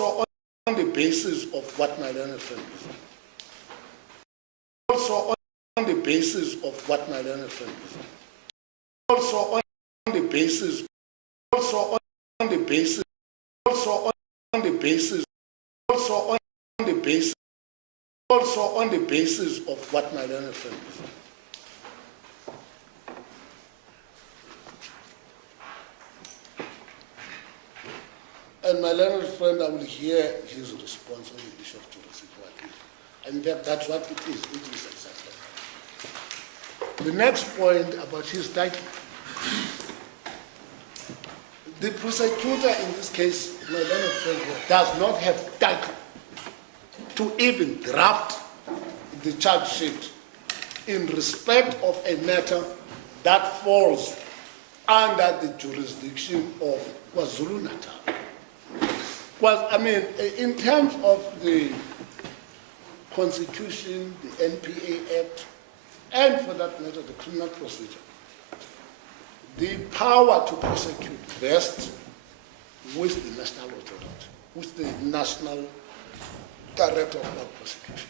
Also on the basis of what my learned friend is. Also on the basis of what my learned friend is. Also on the basis. Also on the basis. Also on the basis. Also on the basis. Also on the basis of what my learned friend is. And my learned friend, I will hear his response on the issue of tourism. And that's what it is. It is exactly. The next point about his title. The prosecutor in this case, my learned friend, does not have title to even draft the charge sheet in respect of a matter that falls under the jurisdiction of KwaZulu-Natal. Well, I mean, in terms of the Constitution, the NPA Act, and for that matter, the criminal procedure, the power to prosecute rests with the national authority, with the National Director of Public Prosecution.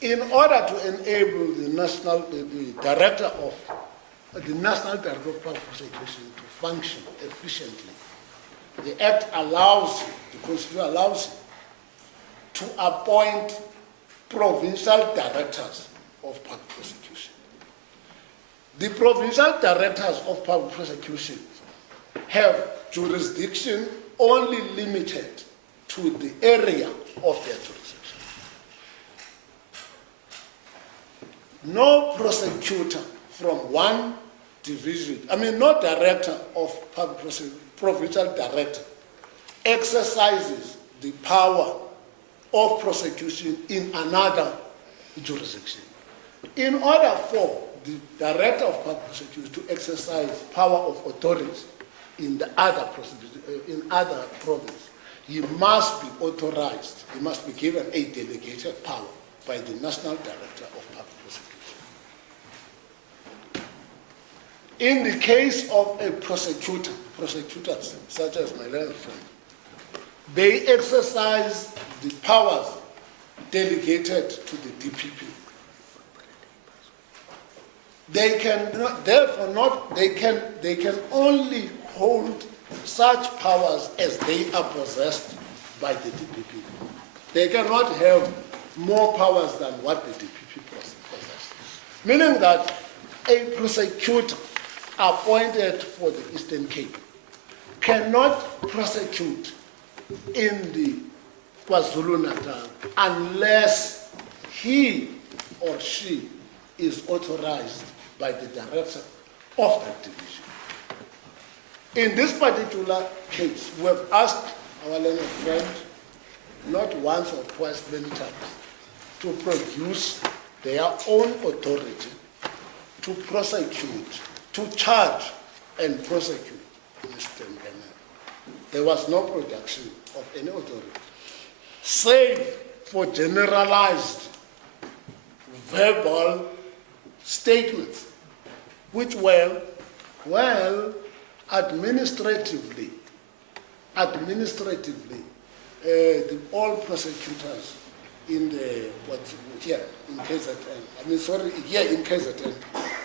In order to enable the National Director of Public Prosecution to function efficiently, the Act allows, the Constitution allows to appoint provincial directors of public prosecution. The provincial directors of public prosecution have jurisdiction only limited to the area of their jurisdiction. No prosecutor from one division, no director of public prosecution, provincial director, exercises the power of prosecution in another jurisdiction. In order for the director of public prosecution to exercise power of authority in the other province, he must be authorized, he must be given a delegated power by the National Director of Public Prosecution. In the case of a prosecutors such as my learned friend, they exercise the powers delegated to the DPP. They can only hold such powers as they are possessed by the DPP. They cannot have more powers than what the DPP possesses. Meaning that a prosecutor appointed for the Eastern Cape cannot prosecute in the KwaZulu-Natal unless he or she is authorized by the director of that division. In this particular case, we have asked our learned friend, not once or twice, many times, to produce their own authority to prosecute, to charge and prosecute Mr. Mngenela. There was no production of any authority, save for generalized verbal statements, which were, well, administratively, all prosecutors in the in KZN, here in KZN,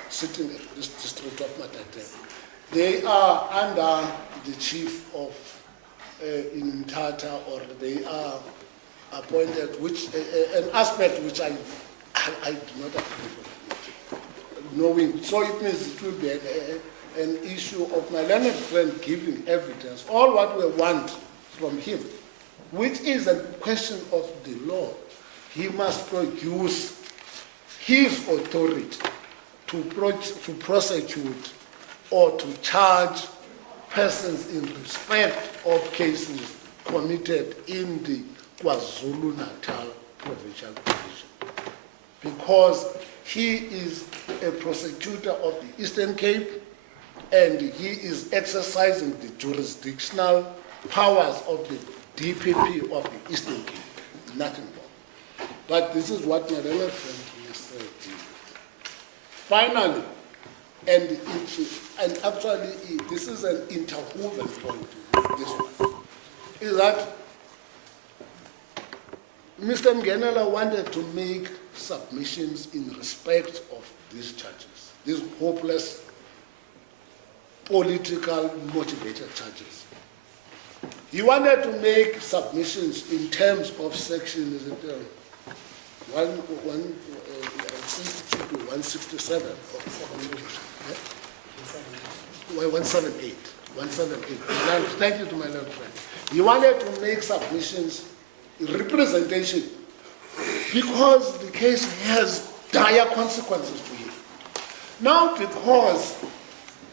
sitting at this district of Matatiele, they are under the chief of Intata, or they are appointed, which an aspect which I do not agree with, knowing. So it means it will be an issue of my learned friend giving evidence, all what we want from him, which is a question of the law. He must produce his authority to prosecute or to charge persons in respect of cases committed in the KwaZulu-Natal provincial division, because he is a prosecutor of the Eastern Cape and he is exercising the jurisdictional powers of the DPP of the Eastern Cape, nothing more. But this is what my learned friend has said. Finally, and actually this is an interwoven point, this one, is that Mr. Mngenela wanted to make submissions in respect of these charges, these hopeless, political motivated charges. He wanted to make submissions in terms of section, is it 167 of the Constitution? Yeah? 178. 178. Thank you to my learned friend. He wanted to make submissions, representation, because the case has dire consequences to him. Now, because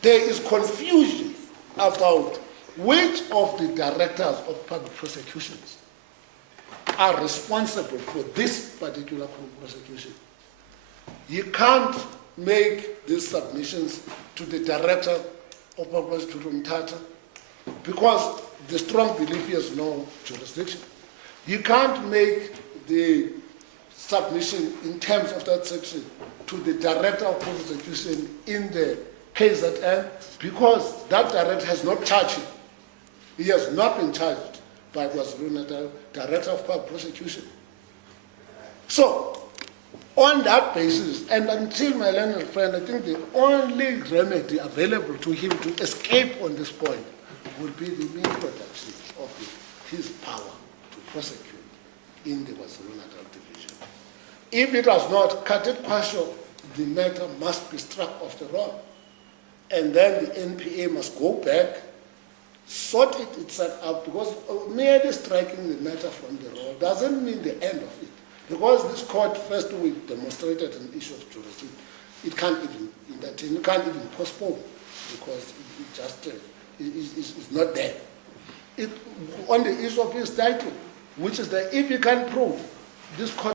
there is confusion about which of the directors of public prosecutions are responsible for this particular prosecution, you can't make these submissions to the director of public prosecution, Mthatha, because the strong belief he has no jurisdiction. You can't make the submission in terms of that section to the director of prosecution in the KZN, because that director has not charged him. He has not been charged by KwaZulu-Natal Director of Public Prosecution. So, on that basis, and until my learned friend, I think the only remedy available to him to escape on this point would be the introduction of his power to prosecute in the KwaZulu-Natal division. If it was not, the matter must be struck off the roll. And then the NPA must go back, sort it itself out, because merely striking the matter from the roll doesn't mean the end of it. Because this court first week demonstrated an issue of jurisdiction, it can't even entertain, you can't even postpone, because it just is not there. On the issue of his title, which is that if you can prove this court